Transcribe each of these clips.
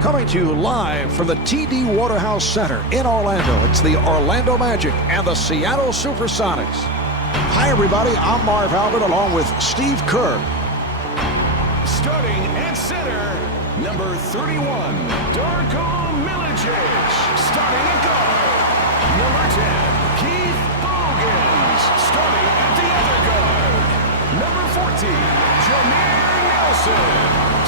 Coming to you live from the TD Waterhouse Center in Orlando, it's the Orlando Magic and the Seattle SuperSonics. Hi, everybody. I'm Marv Albert along with Steve Kerr. Starting at center, number 31, Darko Milicic. Starting at guard, number 10, Keith Bogans. Starting at the other guard, number 14, Jameer Nelson.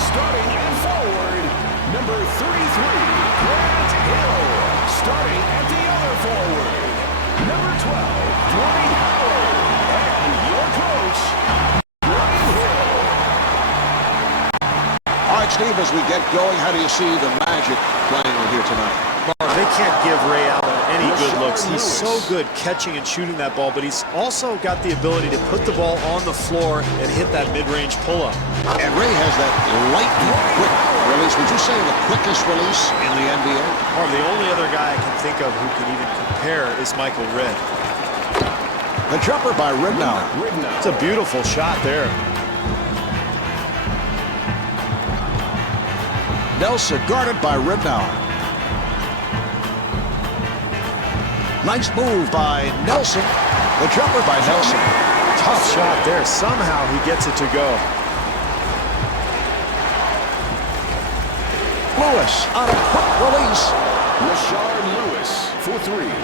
Starting at forward, number 33, Grant Hill. Starting at the other forward, number 12, Dwight Howard. And your coach, Grant Hill. All right, Steve, as we get going, how do you see the Magic playing here tonight? Marv, they can't give Ray Allen any good looks. He's so good catching and shooting that ball, but he's also got the ability to put the ball on the floor and hit that mid-range pull-up. And Ray has that lightning quick release. Would you say the quickest release in the NBA? Marv, the only other guy I can think of who can even compare is Michael Redd. The jumper by Ridnour. It's a beautiful shot there. Nelson guarded by Ridnour. Nice move by Nelson. The jumper by Nelson. Tough shot there. Somehow he gets it to go. Lewis on a quick release. Rashard Lewis for three.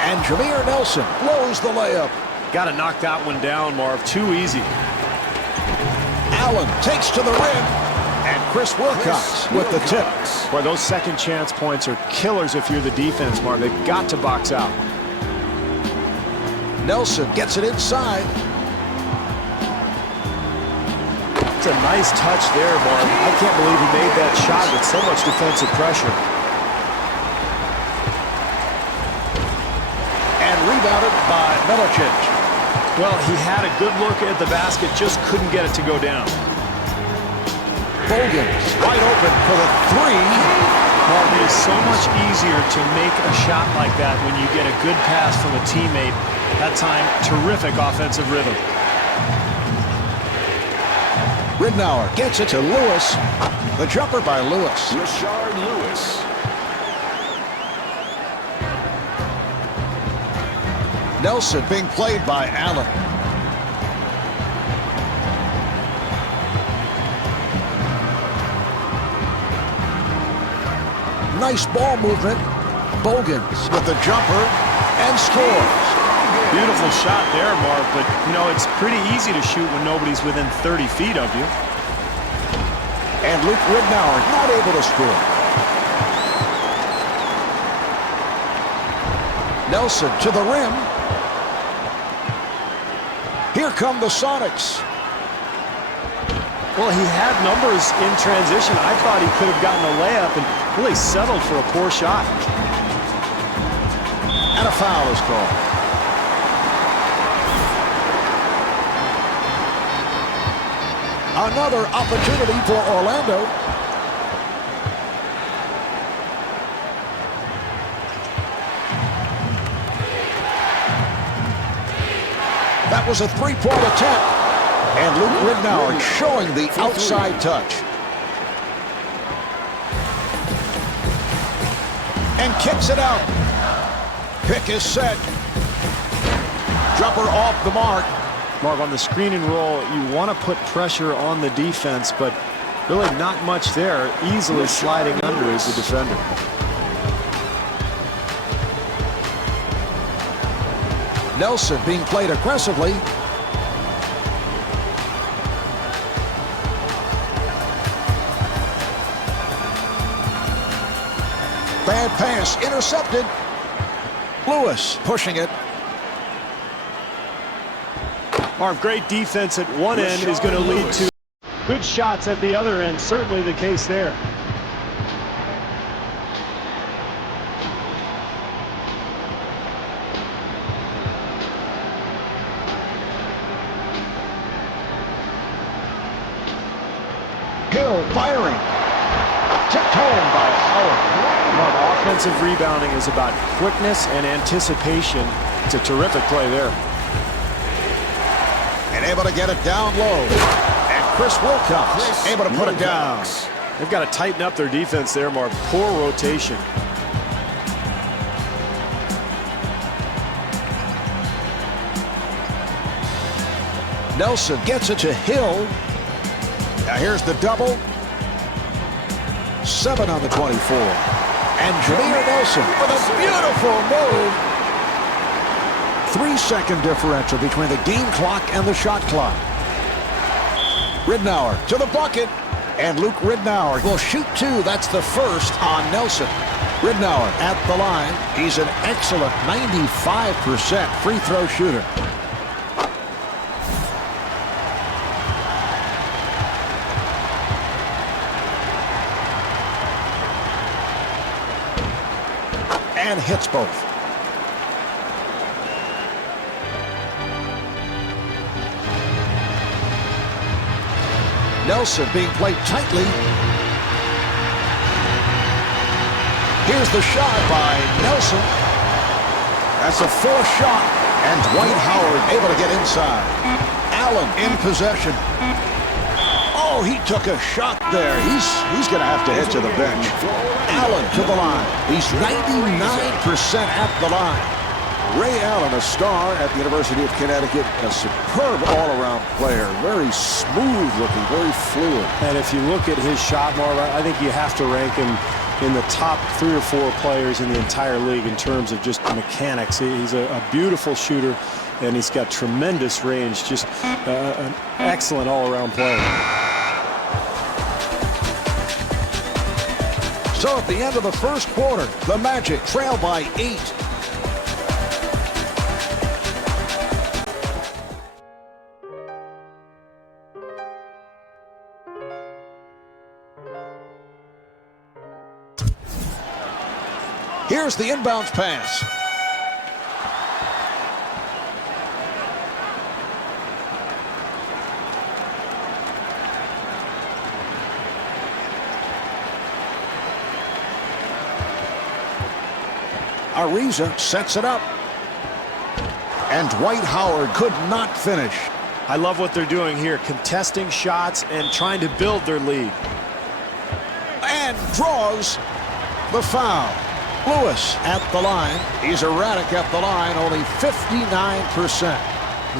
And Jameer Nelson blows the layup. Got to knock that one down, Marv. Too easy. Allen takes to the rim. And Chris Wilcox with the tip. Boy, those second chance points are killers if you're the defense, Marv. They've got to box out. Nelson gets it inside. It's a nice touch there, Marv. I can't believe he made that shot with so much defensive pressure. And rebounded by Milicic. Well, he had a good look at the basket, just couldn't get it to go down. Bogans wide open for the three. Well, it is so much easier to make a shot like that when you get a good pass from a teammate. That time, terrific offensive rhythm. Ridnour gets it to Lewis. The jumper by Lewis. Rashard Lewis. Nelson being played by Allen. Nice ball movement. Bogans with the jumper and scores. Beautiful shot there, Marv, but, you know, it's pretty easy to shoot when nobody's within 30 feet of you. And Luke Ridnour not able to score. Nelson to the rim. Here come the Sonics. Well, he had numbers in transition. I thought he could have gotten a layup and really settled for a poor shot. And a foul is called. Another opportunity for Orlando. That was a three-point attempt. And Luke Ridnour showing the outside touch. And kicks it out. Pick is set. Jumper off the mark. Marv, on the screen and roll, you want to put pressure on the defense, but really not much there. Easily sliding under as the defender. Nelson being played aggressively. Bad pass intercepted. Lewis pushing it. Marv, great defense at one end is going to lead to good shots at the other end. Certainly the case there. Hill firing. Tipped home by Howard. Marv, offensive rebounding is about quickness and anticipation. It's a terrific play there. And able to get it down low. And Chris Wilcox able to put it down. They've got to tighten up their defense there, Marv. Poor rotation. Nelson gets it to Hill. Now here's the double. 7 on the 24. And Jameer Nelson with a beautiful move. 3-second differential between the game clock and the shot clock. Ridnour to the bucket. And Luke Ridnour will shoot 2. That's the first on Nelson. Ridnour at the line. He's an excellent 95% free throw shooter. And hits both. Nelson being played tightly. Here's the shot by Nelson. That's a forced shot. And Dwight Howard able to get inside. Allen in possession. Oh, he took a shot there. He's going to have to head to the bench. Allen to the line. He's 99% at the line. Ray Allen, a star at the University of Connecticut, a superb all-around player. Very smooth looking, very fluid. And if you look at his shot, Marv, I think you have to rank him in the top 3 or 4 players in the entire league in terms of just mechanics. He's a beautiful shooter, and he's got tremendous range. Just an excellent all-around player. So at the end of the first quarter, the Magic trail by 8. Here's the inbounds pass. Ariza sets it up. And Dwight Howard could not finish. I love what they're doing here, contesting shots and trying to build their lead. And draws the foul. Lewis at the line. He's erratic at the line, only 59%.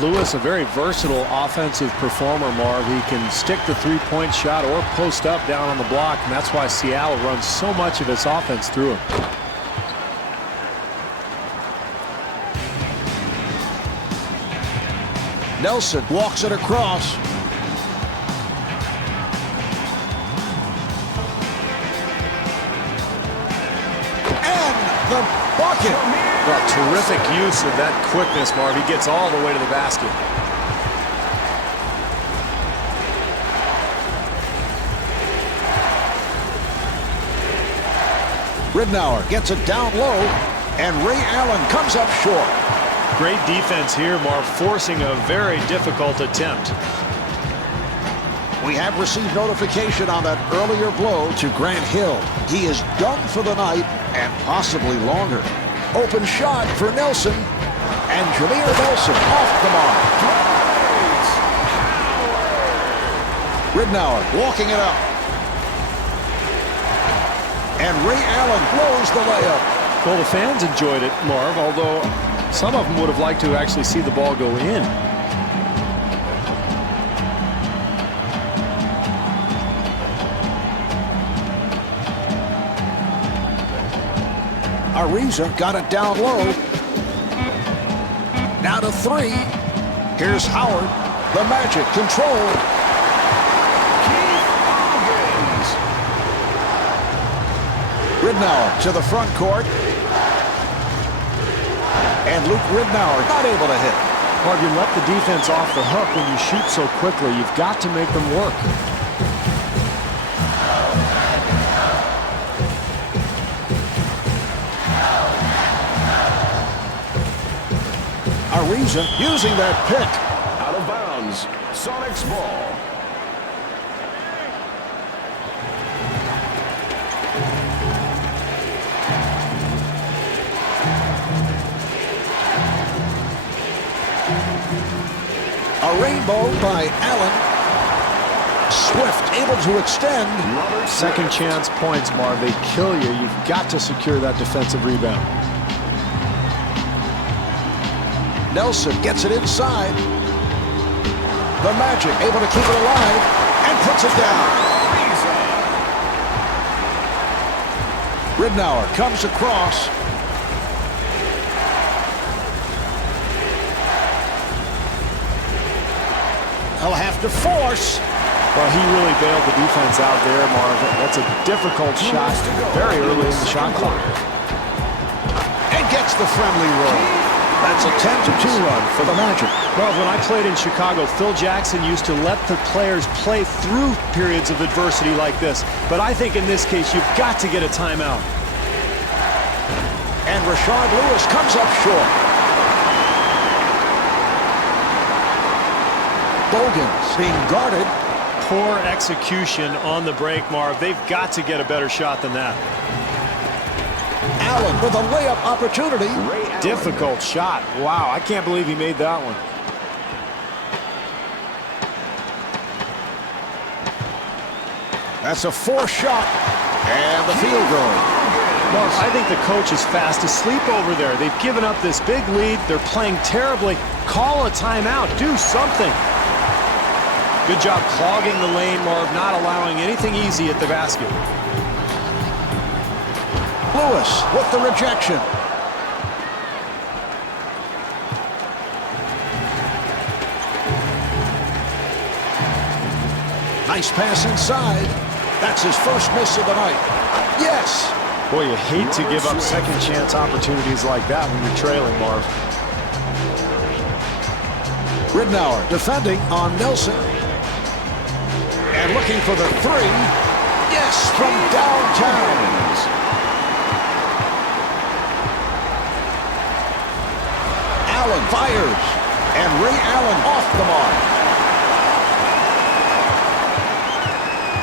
Lewis, a very versatile offensive performer, Marv. He can stick the three-point shot or post up down on the block, and that's why Seattle runs so much of its offense through him. Nelson walks it across. The bucket. Well, terrific use of that quickness, Marv. He gets all the way to the basket. Ridnour gets it down low, and Ray Allen comes up short. Great defense here, Marv, forcing a very difficult attempt. We have received notification on that earlier blow to Grant Hill. He is done for the night and possibly longer. Open shot for Nelson, and Jameer Nelson off the mark. Ridnour walking it up. And Ray Allen blows the layup. Well, the fans enjoyed it, Marv, although some of them would have liked to actually see the ball go in. Ariza got it down low. Now to 3. Here's Howard. The Magic control. Ridnour to the front court. And Luke Ridnour not able to hit. Marv, you let the defense off the hook when you shoot so quickly. You've got to make them work. Ariza using that pick. Out of bounds. Sonics ball. A rainbow by Allen. Swift able to extend. Second chance points, Marv. They kill you. You've got to secure that defensive rebound. Nelson gets it inside. The Magic able to keep it alive and puts it down. Ridnour comes across. He'll have to force. Well, he really bailed the defense out there, Marv. That's a difficult shot very early in the shot clock. And gets the friendly roll. That's a 10-2 run for the Magic. Well, when I played in Chicago, Phil Jackson used to let the players play through periods of adversity like this. But I think in this case, you've got to get a timeout. And Rashard Lewis comes up short. Bogans being guarded. Poor execution on the break, Marv. They've got to get a better shot than that. Allen with a layup opportunity. Difficult shot. Wow, I can't believe he made that one. That's a forced shot. And the field goal. Well, I think the coach is fast asleep over there. They've given up this big lead. They're playing terribly. Call a timeout. Do something. Good job clogging the lane, Marv, not allowing anything easy at the basket. Lewis with the rejection. Nice pass inside. That's his first miss of the night. Yes. Boy, you hate to give up second chance opportunities like that when you're trailing, Marv. Ridnour defending on Nelson. And looking for the three. Yes, from downtown. Allen fires. And Ray Allen off the mark.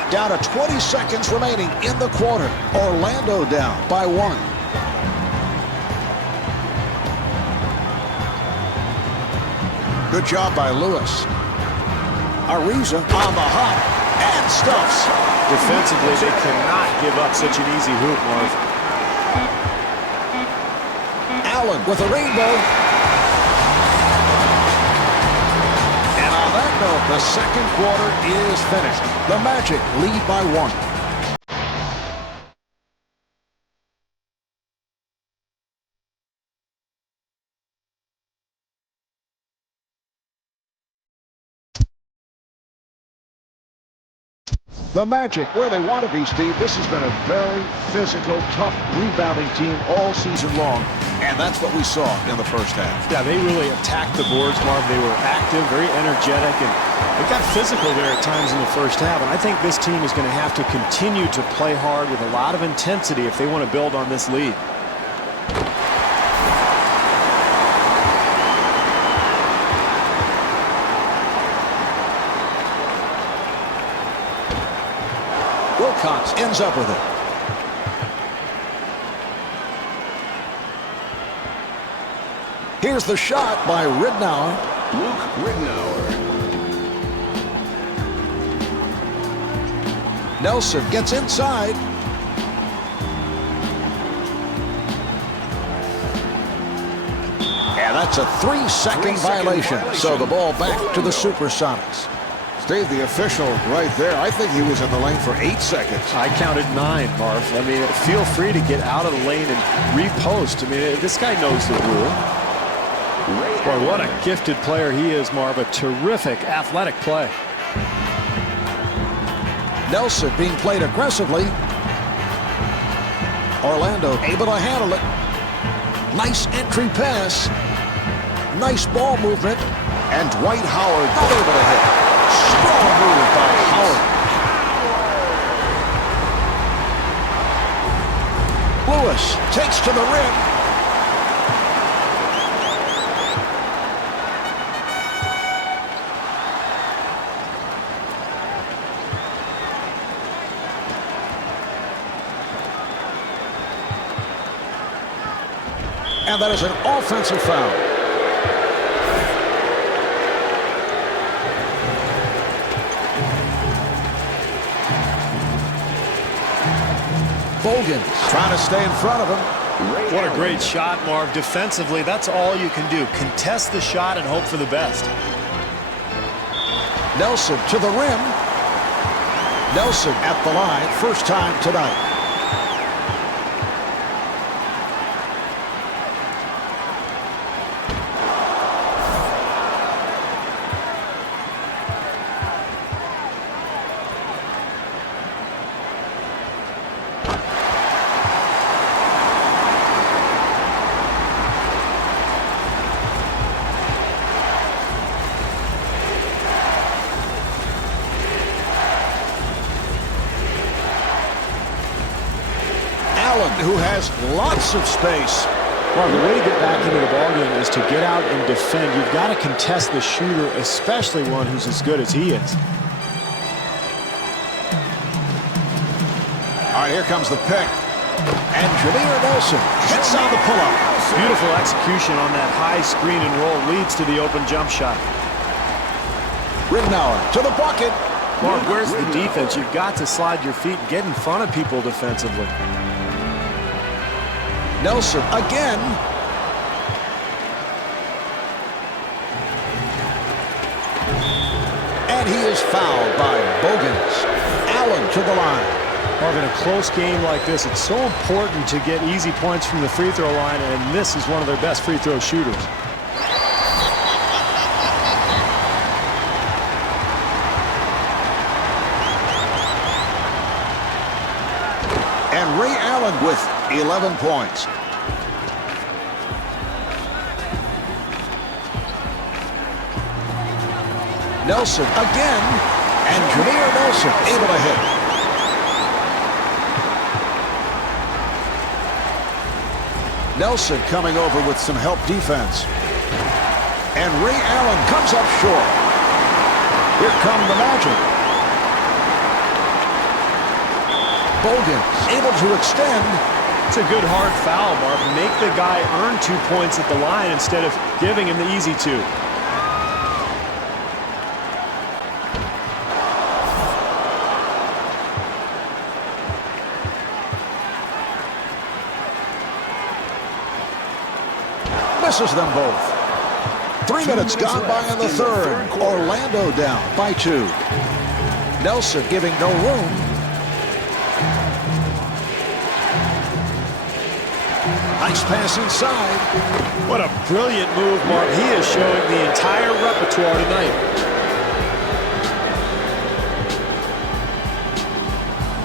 Down to 20 seconds remaining in the quarter. Orlando down by 1. Good job by Lewis. Ariza on the hop and stuffs. Defensively, they cannot give up such an easy hoop, Marv. Allen with a rainbow. And on that note, the second quarter is finished. The Magic lead by 1. The Magic, where they want to be, Steve. This has been a very physical, tough, rebounding team all season long, and that's what we saw in the first half. Yeah, they really attacked the boards, Marv. They were active, very energetic, and it got physical there at times in the first half. And I think this team is going to have to continue to play hard with a lot of intensity if they want to build on this lead. Wilcox ends up with it. Here's the shot by Ridnour. Luke Ridnour. Nelson gets inside. And that's a 3-second violation. So the ball back to the SuperSonics. Steve, the official right there, I think he was in the lane for 8 seconds. I counted 9, Marv. I mean, feel free to get out of the lane and repost. I mean, this guy knows the rule. Boy, what a gifted player he is, Marv. A terrific athletic play. Nelson being played aggressively. Orlando able to handle it. Nice entry pass. Nice ball movement. And Dwight Howard not able to hit. Strong move by Howard. Lewis takes to the rim. And that is an offensive foul. Bogans trying to stay in front of him. What a great shot, Marv. Defensively, that's all you can do. Contest the shot and hope for the best. Nelson to the rim. Nelson at the line, first time tonight. Who has lots of space. Well, the way to get back into the ballgame is to get out and defend. You've got to contest the shooter, especially one who's as good as he is. All right, here comes the pick. And Jameer Nelson hits on the pull-up. Beautiful execution on that high screen and roll leads to the open jump shot. Ridnour to the bucket. Mark, where's the defense? You've got to slide your feet and get in front of people defensively. Nelson again. And he is fouled by Bogans. Allen to the line. Marvin, in a close game like this, it's so important to get easy points from the free throw line, and this is one of their best free throw shooters. And Ray Allen with 11 points. Nelson again, and Jameer Nelson able to hit. Nelson coming over with some help defense. And Ray Allen comes up short. Here come the Magic. Bogans able to extend. It's a good hard foul, Marv. Make the guy earn 2 points at the line instead of giving him the easy 2. Misses them both. 3 minutes gone by in the third. Orlando down by 2. Nelson giving no room. Nice pass inside. What a brilliant move, Mark. He is showing the entire repertoire tonight.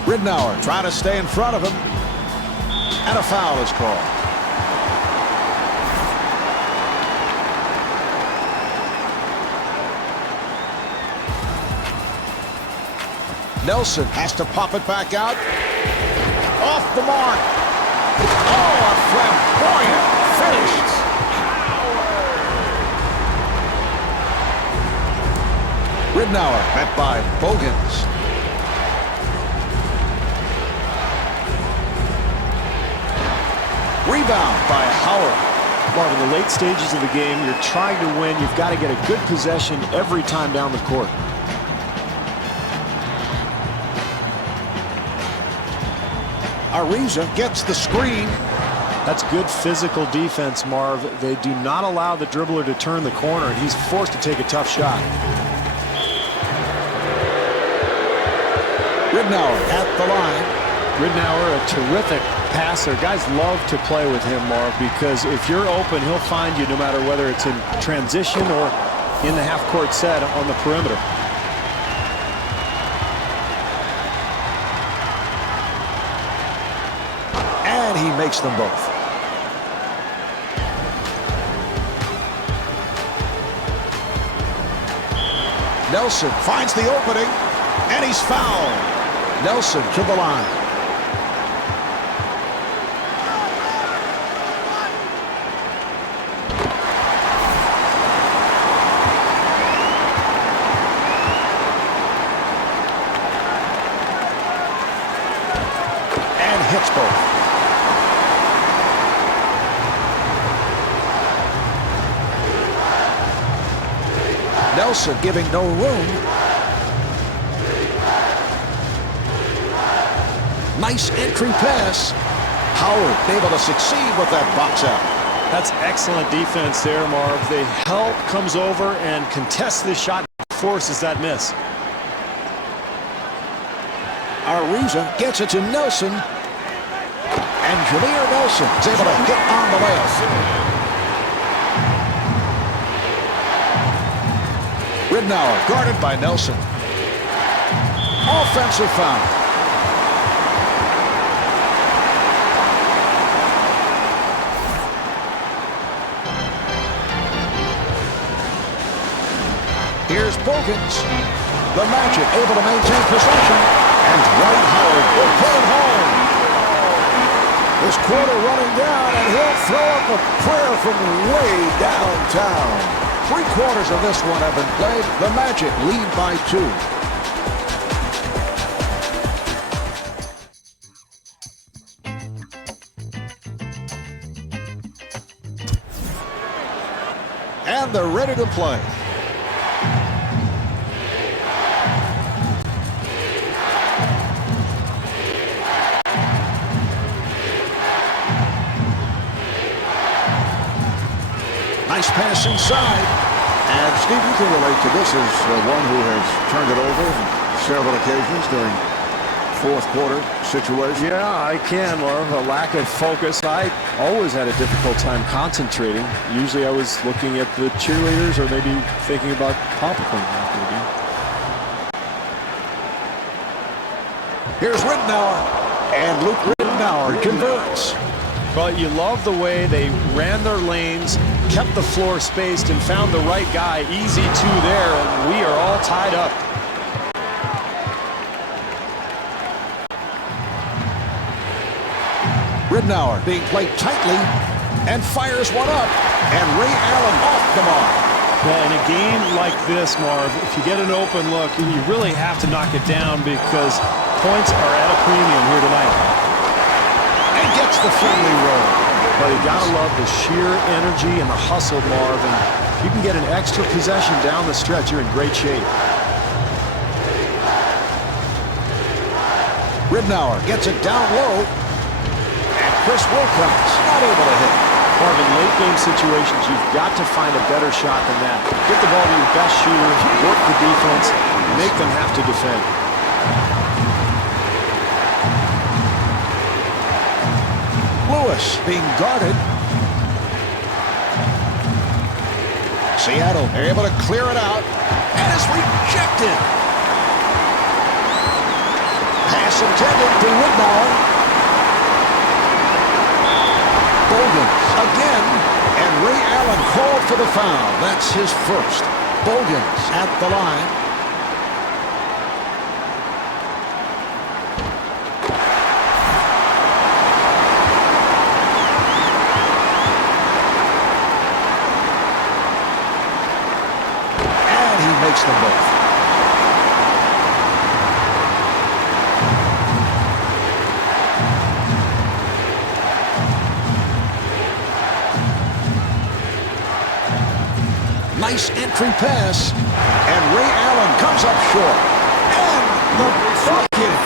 Ridnour trying to stay in front of him. And a foul is called. Nelson has to pop it back out. Off the mark. Oh, a flamboyant finish. Ridnour met by Bogans. Rebound by Howard. Mark, in the late stages of the game, you're trying to win. You've got to get a good possession every time down the court. Ariza gets the screen. That's good physical defense, Marv. They do not allow the dribbler to turn the corner, and he's forced to take a tough shot. Ridnour at the line. Ridnour, a terrific passer. Guys love to play with him, Marv, because if you're open, he'll find you no matter whether it's in transition or in the half-court set on the perimeter. And he makes them both. Nelson finds the opening, and he's fouled. Nelson to the line. And hits both. Nelson giving no room. Nice Nice entry pass. Howard able to succeed with that box out. That's excellent defense there, Marv. The help comes over and contests the shot, forces that miss. Ariza gets it to Nelson. And Jameer Nelson is able to get on the layup. Ridnour guarded by Nelson. Offensive foul. Here's Bogans. The Magic able to maintain possession. And Dwight Howard will play it home. This quarter running down, and he'll throw up a prayer from way downtown. 3/4 of this one have been played. The Magic lead by 2. And they're ready to play. Nice pass inside. And Steve, you can relate to this as one who has turned it over on several occasions during fourth quarter situation. Yeah, I can, Marv. A lack of focus. I always had a difficult time concentrating. Usually I was looking at the cheerleaders or maybe thinking about popcorn after the game. Here's Ridnour. And Luke Ridnour converts. But you love the way they ran their lanes, kept the floor spaced, and found the right guy. Easy two there, and we are all tied up. Ridnour being played tightly and fires one up. And Ray Allen off the mark. Well, in a game like this, Marv, if you get an open look, you really have to knock it down because points are at a premium here tonight. And gets the friendly roll. But you gotta love the sheer energy and the hustle, Marv. And you can get an extra possession down the stretch, you're in great shape. Ridnour gets it down low. And Chris Wilcox not able to hit. Marv, in late game situations, you've got to find a better shot than that. Get the ball to your best shooter, work the defense, make them have to defend. Lewis being guarded. Seattle able to clear it out. And is rejected. Pass intended to Ridnour. Bogans again. And Ray Allen called for the foul. That's his first. Bogans at the line. Makes them both. Nice entry pass. And Ray Allen comes up short. And the bucket.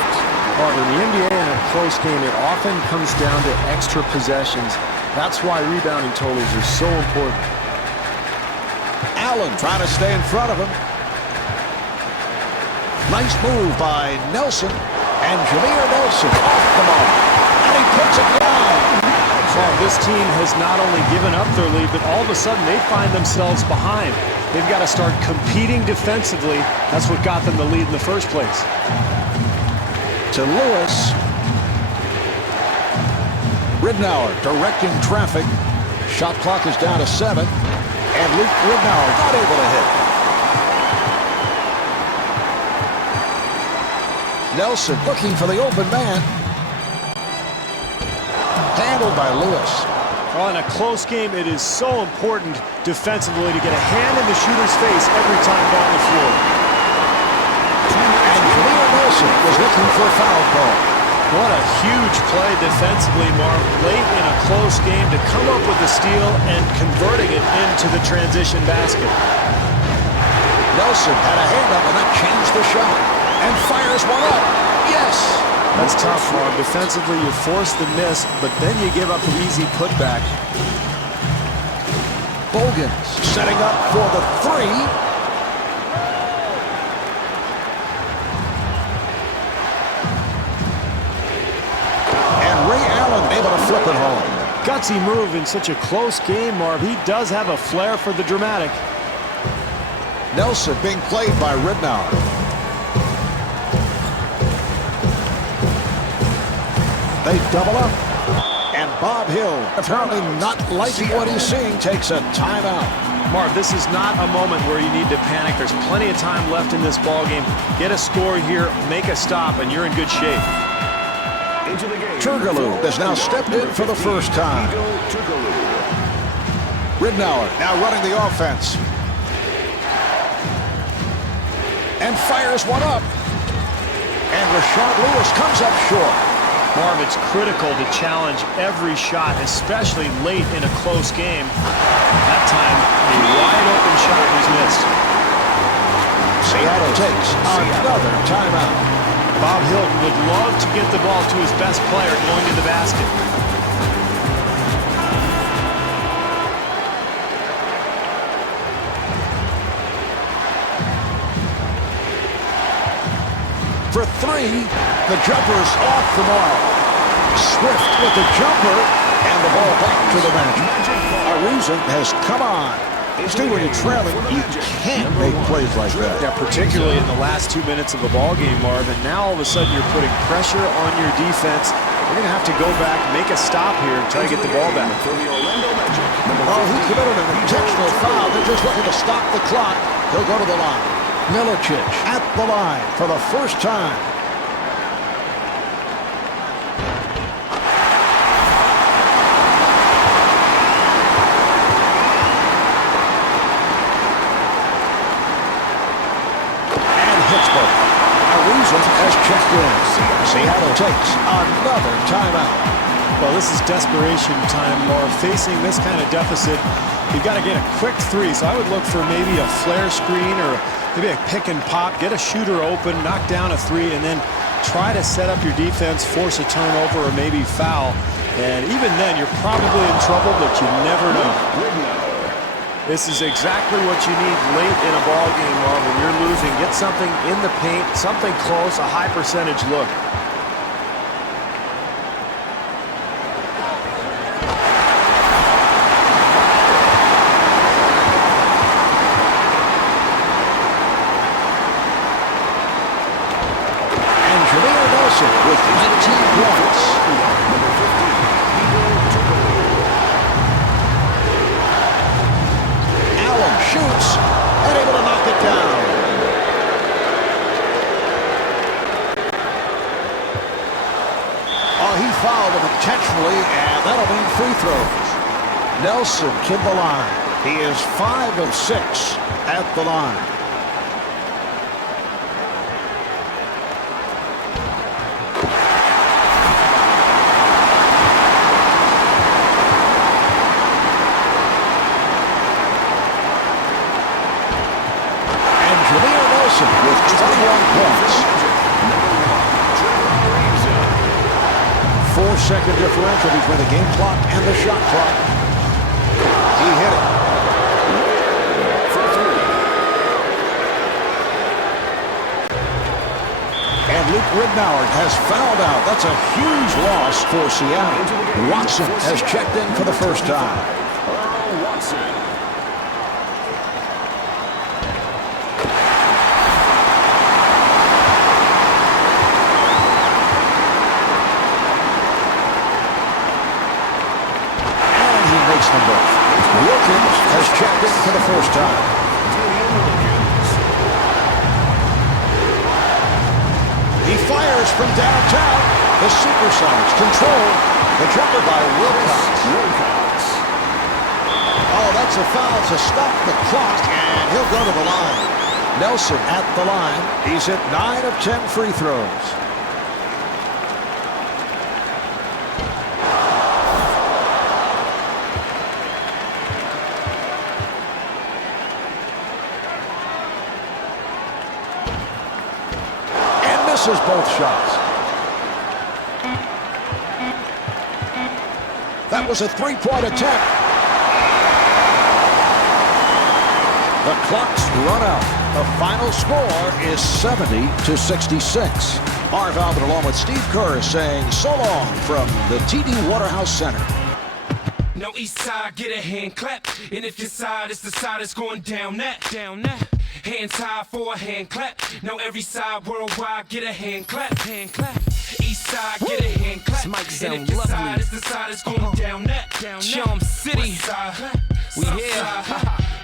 Well, in the NBA in a close game, it often comes down to extra possessions. That's why rebounding totals are so important. Allen trying to stay in front of him. Nice move by Nelson. And Jameer Nelson off the mark. And he puts it down. Well, this team has not only given up their lead, but all of a sudden they find themselves behind. They've got to start competing defensively. That's what got them the lead in the first place. To Lewis. Ridnour directing traffic. Shot clock is down to 7. And Luke Ridnour not able to hit. Nelson looking for the open man. Handled by Lewis. Well, in a close game, it is so important defensively to get a hand in the shooter's face every time down the floor. And Jameer Nelson was looking for a foul call. What a huge play defensively, Marv, late in a close game to come up with the steal and converting it into the transition basket. Nelson had a hand up and that changed the shot. And fires one up. Yes. That's tough, Marv. Defensively, you force the miss, but then you give up the easy putback. Bogans setting up for the three. And Ray Allen able to flip it home. Gutsy move in such a close game, Marv. He does have a flair for the dramatic. Nelson being played by Ridnour. They double up. And Bob Hill, apparently not liking what he's seeing, takes a timeout. Marv, this is not a moment where you need to panic. There's plenty of time left in this ballgame. Get a score here, make a stop, and you're in good shape. Into the game. Turkoglu has now stepped in for the first time. Ridnour now running the offense. And fires one up. And Rashard Lewis comes up short. Marv, it's critical to challenge every shot, especially late in a close game. That time, a wide-open shot was missed. Seattle takes another timeout. Bob Hilton would love to get the ball to his best player going to the basket. For three, the jumper's off the mark. Swift with the jumper, and the ball back to the bench. Ariza has come on. Steve, when you're trailing, you can't make plays like that. Yeah, particularly in the last 2 minutes of the ball game, Marv. And now all of a sudden you're putting pressure on your defense. You're going to have to go back, make a stop here, and try to get the ball back. Oh, he committed an intentional foul. They're just looking to stop the clock. He'll go to the line. Milicic at the line for the first time. And hits both. Ariza has checked in. Seattle takes another timeout. Well, this is desperation time, Marv. Facing this kind of deficit, you've got to get a quick three. So I would look for maybe a flare screen or maybe a pick and pop, get a shooter open, knock down a three, and then try to set up your defense, force a turnover, or maybe foul. And even then, you're probably in trouble, but you never know. This is exactly what you need late in a ball game, Marv. When you're losing, get something in the paint, something close, a high percentage look. With 19 points. Allen shoots and able to knock it down. Oh, he fouled him intentionally, and that'll mean free throws. Nelson kid the line. He is 5 of 6 at the line. With 21 points. 4-second differential between the game clock and the shot clock. He hit it. And Luke Ridnour has fouled out. That's a huge loss for Seattle. Watson has checked in for the first time. Wilkins has checked in for the first time. He fires from downtown. The SuperSonics control the jumper by Wilcox. Oh, that's a foul to stop the clock, and he'll go to the line. Nelson at the line. He's hit 9 of 10 free throws. Misses both shots. That was a three-point attempt. The clock's run out. The final score is 70-66. Harv Albert along with Steve Kerr saying so long from the TD Waterhouse Center. Now east side, get a hand clap. And if your side is the side that's going down that. Hands high for a hand clap. Now every side worldwide, get a hand clap. East side, get a hand clap. This mic sound and if your lovely. side is the side that's going down that. Charm City. West side, We south here. side,